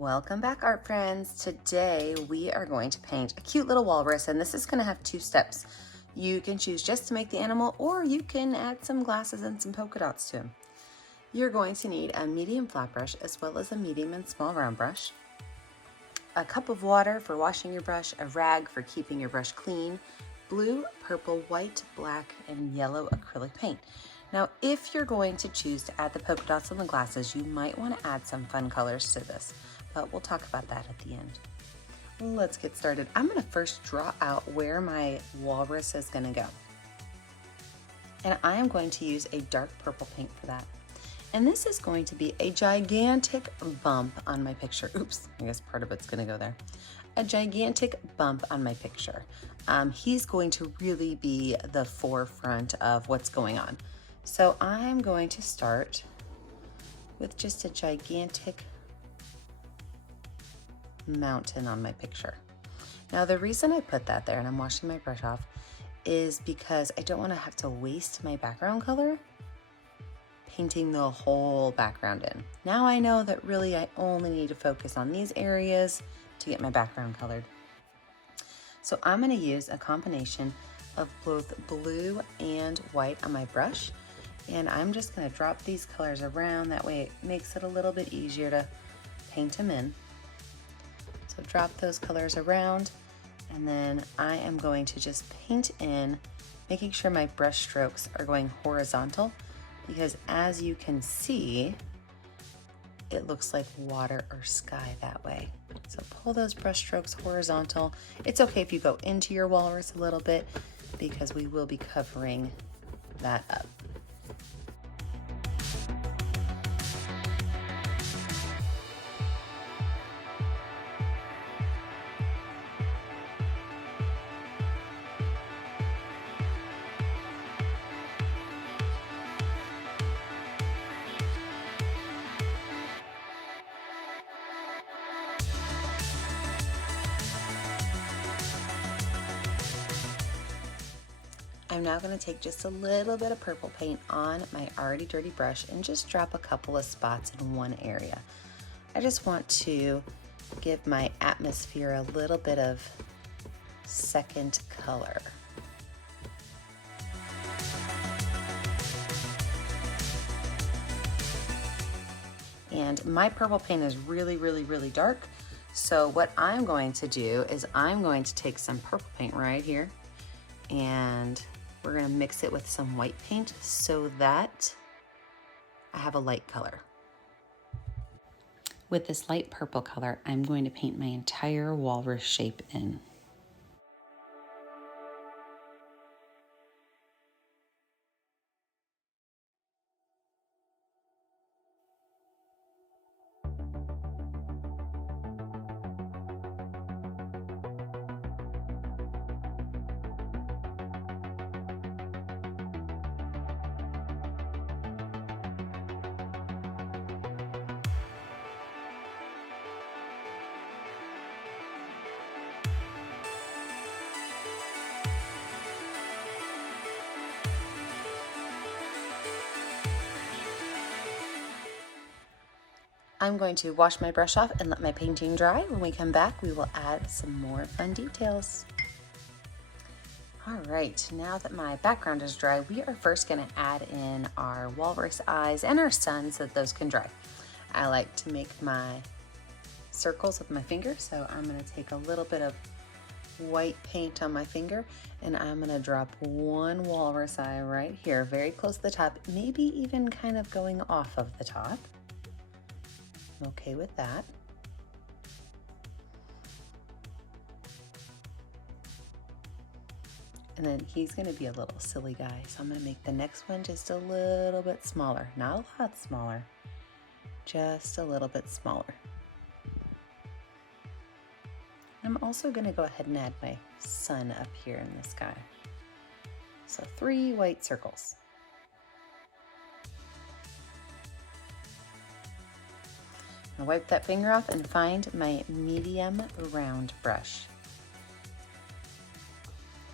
Welcome back, art friends. Today we are going to paint a cute little walrus, and this is going to have two steps. You can choose just to make the animal, or you can add some glasses and some polka dots to him. You're going to need a medium flat brush as well as a medium and small round brush, a cup of water for washing your brush, a rag for keeping your brush clean, blue, purple, white, black, and yellow acrylic paint. Now, if you're going to choose to add the polka dots on the glasses, you might want to add some fun colors to this, but we'll talk about that at the end. Let's get started. I'm going to first draw out where my walrus is going to go. And I am going to use a dark purple paint for that. And this is going to be a gigantic bump on my picture. Oops, I guess part of it's going to go there. A gigantic bump on my picture. He's going to really be the forefront of what's going on. So I'm going to start with just a gigantic mountain on my picture. Now the reason I put that there, and I'm washing my brush off, is because I don't want to have to waste my background color painting the whole background in. Now I know that really I only need to focus on these areas to get my background colored. So I'm going to use a combination of both blue and white on my brush, and I'm just going to drop these colors around. That way it makes it a little bit easier to paint them in. So drop those colors around, and then I am going to just paint in, making sure my brush strokes are going horizontal, because as you can see, it looks like water or sky that way. So pull those brush strokes horizontal. It's okay if you go into your walrus a little bit, because we will be covering that up. I'm now going to take just a little bit of purple paint on my already dirty brush and just drop a couple of spots in one area. I just want to give my atmosphere a little bit of second color. And my purple paint is really dark. So what I'm going to do is I'm going to take some purple paint right here, and we're going to mix it with some white paint so that I have a light color. With this light purple color, I'm going to paint my entire walrus shape in. I'm going to wash my brush off and let my painting dry. When we come back, we will add some more fun details. All right, now that my background is dry, we are first going to add in our walrus eyes and our sun so that those can dry. I like to make my circles with my finger, so I'm going to take a little bit of white paint on my finger, and I'm going to drop one walrus eye right here, very close to the top, maybe even kind of going off of the top. I'm okay with that. And then he's going to be a little silly guy, so I'm going to make the next one just a little bit smaller. Not a lot smaller, just a little bit smaller. I'm also going to go ahead and add my sun up here in the sky. So 3 white circles. I'll wipe that finger off and find my medium round brush.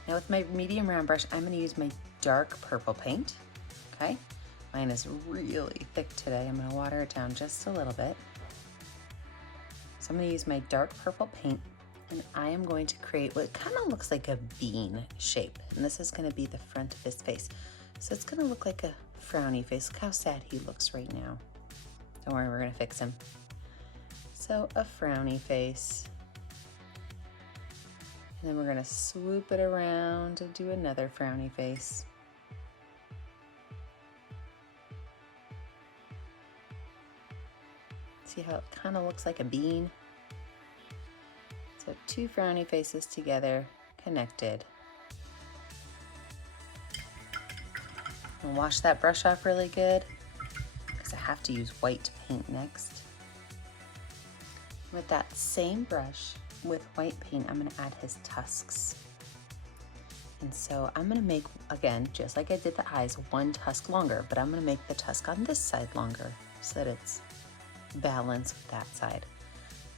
Now with my medium round brush, I'm going to use my dark purple paint, okay? Mine is really thick today. I'm going to water it down just a little bit. So I'm going to use my dark purple paint, and I am going to create what kind of looks like a bean shape. And this is going to be the front of his face. So it's going to look like a frowny face. Look how sad he looks right now. Don't worry, we're going to fix him. So a frowny face. And then we're going to swoop it around and do another frowny face. See how it kind of looks like a bean? So two frowny faces together, connected. And wash that brush off really good, because I have to use white paint next. With that same brush, with white paint, I'm going to add his tusks. And so I'm going to make, again, just like I did the eyes, one tusk longer, but I'm going to make the tusk on this side longer so that it's balanced with that side.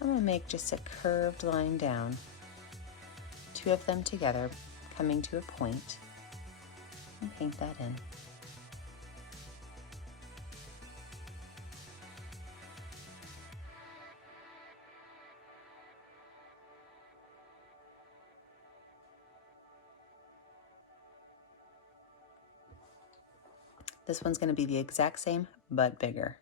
I'm going to make just a curved line down, two of them together, coming to a point, and paint that in. This one's going to be the exact same, but bigger.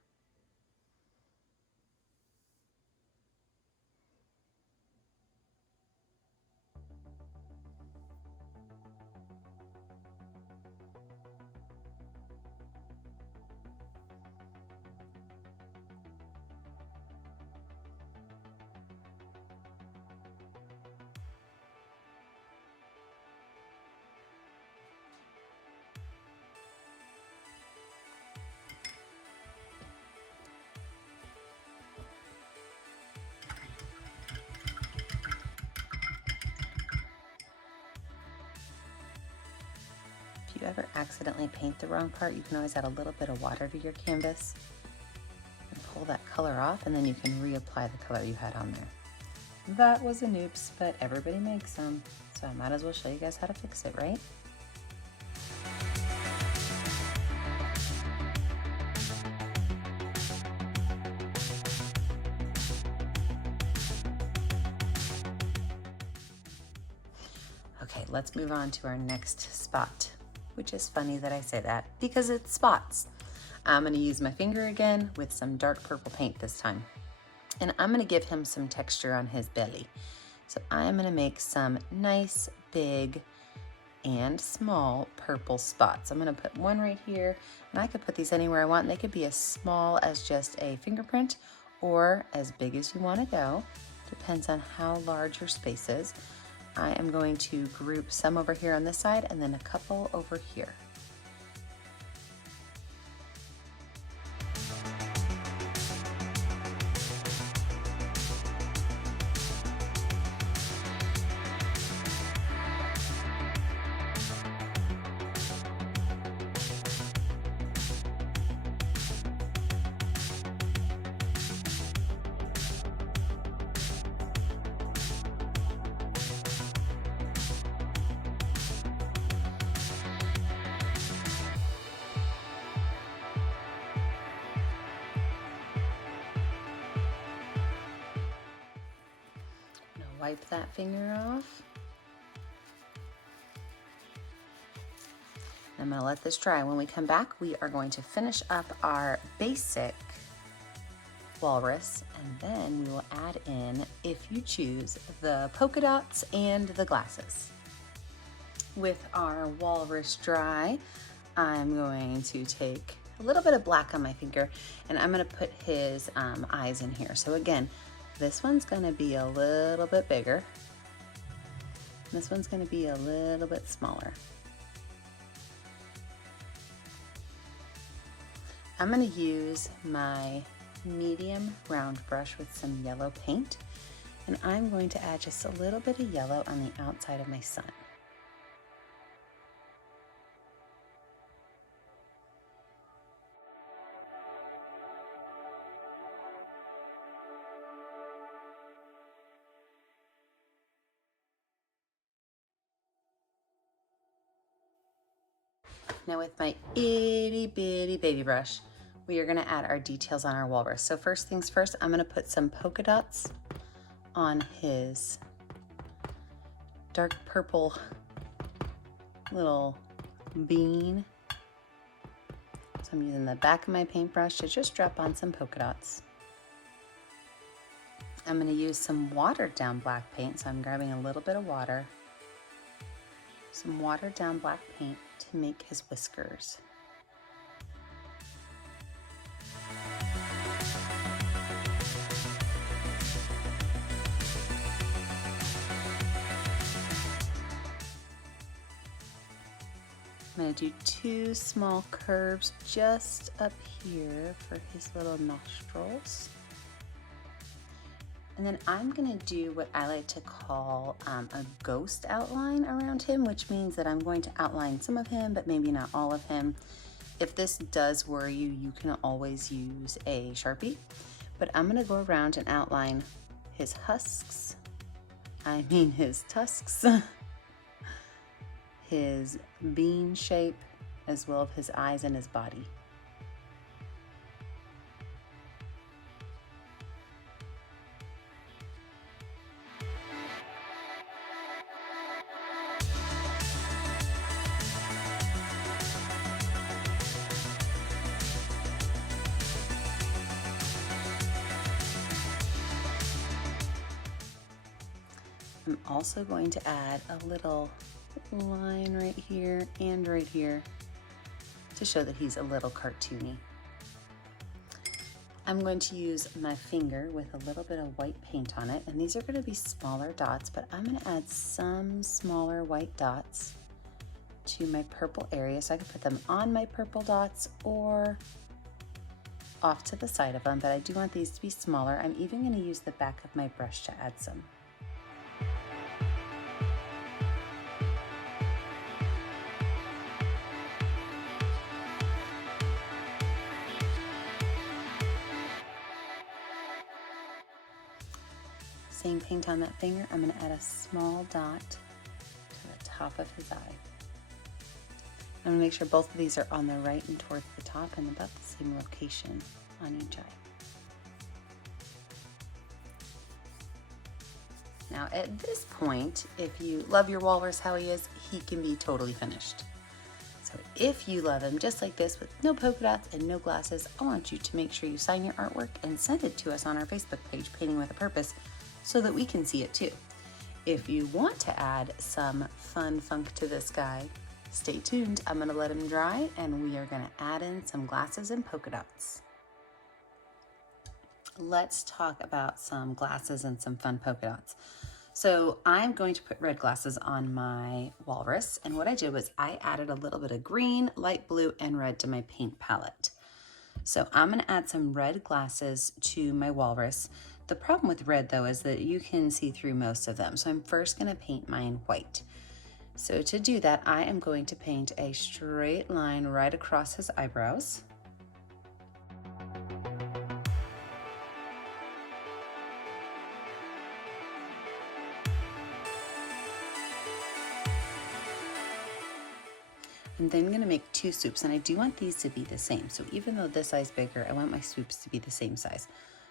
If you ever accidentally paint the wrong part, you can always add a little bit of water to your canvas and pull that color off, and then you can reapply the color you had on there. That was an oops, but everybody makes them, so I might as well show you guys how to fix it, right? Okay, let's move on to our next spot, which is funny that I say that because it's spots. I'm going to use my finger again with some dark purple paint this time. And I'm going to give him some texture on his belly. So I'm going to make some nice, big, and small purple spots. I'm going to put one right here, and I could put these anywhere I want. They could be as small as just a fingerprint or as big as you want to go. Depends on how large your space is. I am going to group some over here on this side and then a couple over here. Wipe that finger off. I'm going to let this dry. When we come back, we are going to finish up our basic walrus, and then we will add in, if you choose, the polka dots and the glasses. With our walrus dry, I'm going to take a little bit of black on my finger, and I'm going to put his eyes in here. So again, this one's going to be a little bit bigger. This one's going to be a little bit smaller. I'm going to use my medium round brush with some yellow paint, and I'm going to add just a little bit of yellow on the outside of my sun. Now with my itty bitty baby brush, we are gonna add our details on our walrus. So first things first, I'm gonna put some polka dots on his dark purple little bean. So I'm using the back of my paintbrush to just drop on some polka dots. I'm going to use some watered down black paint, so I'm grabbing a little bit of water, some watered down black paint to make his whiskers. I'm going to do 2 small curves just up here for his little nostrils. And then I'm going to do what I like to call a ghost outline around him, which means that I'm going to outline some of him, but maybe not all of him. If this does worry you, you can always use a Sharpie, but I'm going to go around and outline his husks, his tusks, his bean shape, as well as his eyes and his body. I'm also going to add a little line right here and right here to show that he's a little cartoony. I'm going to use my finger with a little bit of white paint on it, and these are going to be smaller dots, but I'm going to add some smaller white dots to my purple area, so I can put them on my purple dots or off to the side of them, but I do want these to be smaller. I'm even going to use the back of my brush to add some. Same paint on that finger, I'm going to add a small dot to the top of his eye. I'm going to make sure both of these are on the right and towards the top and about the same location on each eye. Now at this point, if you love your walrus how he is, he can be totally finished. So if you love him just like this with no polka dots and no glasses, I want you to make sure you sign your artwork and send it to us on our Facebook page, Painting with a Purpose, so that we can see it too. If you want to add some fun funk to this guy, stay tuned. I'm gonna let him dry and we are gonna add in some glasses and polka dots. Let's talk about some glasses and some fun polka dots. So I'm going to put red glasses on my walrus, and what I did was I added a little bit of green, light blue, and red to my paint palette. So I'm gonna add some red glasses to my walrus. The problem with red though is that you can see through most of them. So I'm first gonna paint mine white. So to do that, I am going to paint a straight line right across his eyebrows. I'm then gonna make 2 swoops, and I do want these to be the same. So even though this eye's bigger, I want my swoops to be the same size.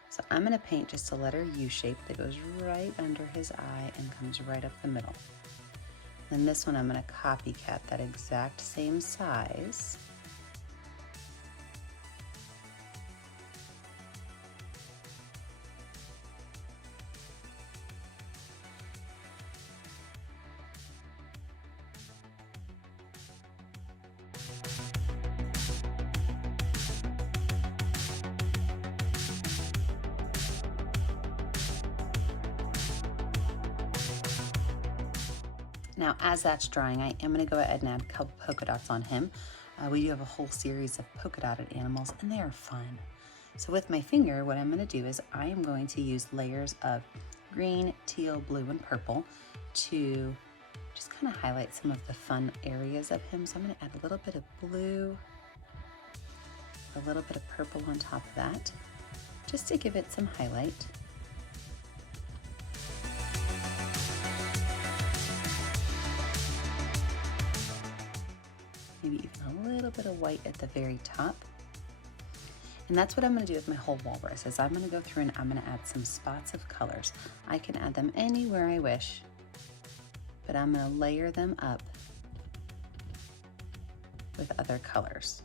So I'm gonna paint just a letter U shape that goes right under his eye and comes right up the middle. Then this one I'm gonna copycat that exact same size. Now, as that's drying, I am going to go ahead and add a couple polka dots on him. We do have a whole series of polka dotted animals, and they are fun. So with my finger, what I'm going to do is I am going to use layers of green, teal, blue, and purple to just kind of highlight some of the fun areas of him. So I'm going to add a little bit of blue, a little bit of purple on top of that, just to give it some highlight. Maybe even a little bit of white at the very top. And that's what I'm going to do with my whole walrus, is I'm going to go through and I'm going to add some spots of colors. I can add them anywhere I wish, but I'm going to layer them up with other colors.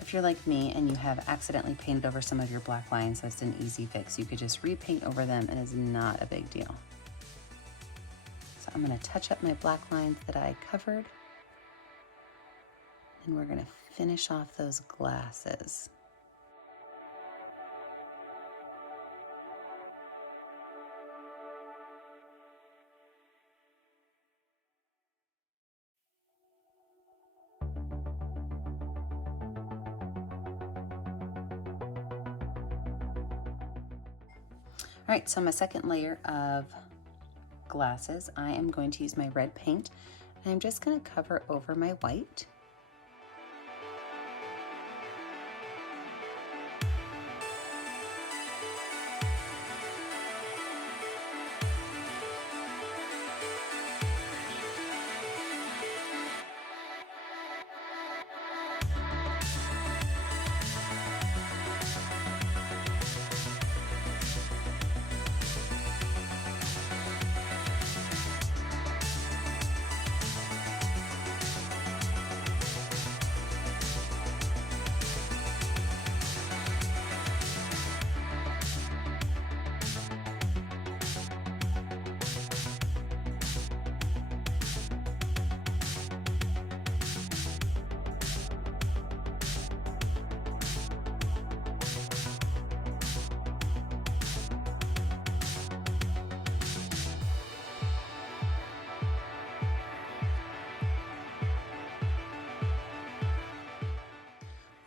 If you're like me and you have accidentally painted over some of your black lines, that's an easy fix. You could just repaint over them and it's not a big deal. So I'm going to touch up my black lines that I covered, and we're going to finish off those glasses. All right, so my second layer of glasses, I am going to use my red paint, and I'm just going to cover over my white.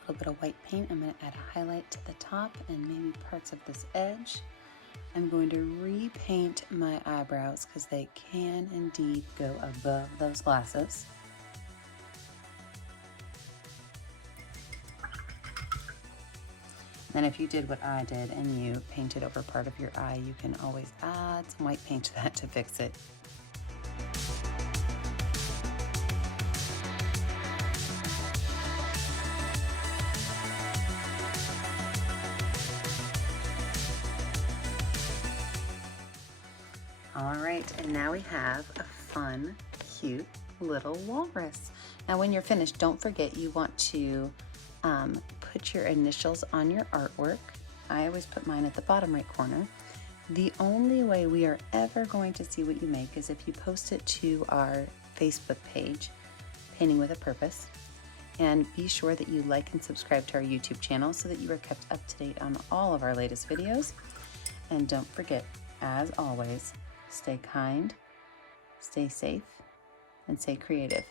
A little bit of white paint. I'm going to add a highlight to the top and maybe parts of this edge. I'm going to repaint my eyebrows because they can indeed go above those glasses. Then if you did what I did and you painted over part of your eye, you can always add some white paint to that to fix it. All right, and now we have a fun, cute little walrus. Now when you're finished, don't forget you want to put your initials on your artwork. I always put mine at the bottom right corner. The only way we are ever going to see what you make is if you post it to our Facebook page, Painting with a Purpose. And be sure that you like and subscribe to our YouTube channel so that you are kept up to date on all of our latest videos. And don't forget, as always, stay kind, stay safe, and stay creative.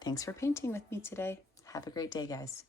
Thanks for painting with me today. Have a great day, guys.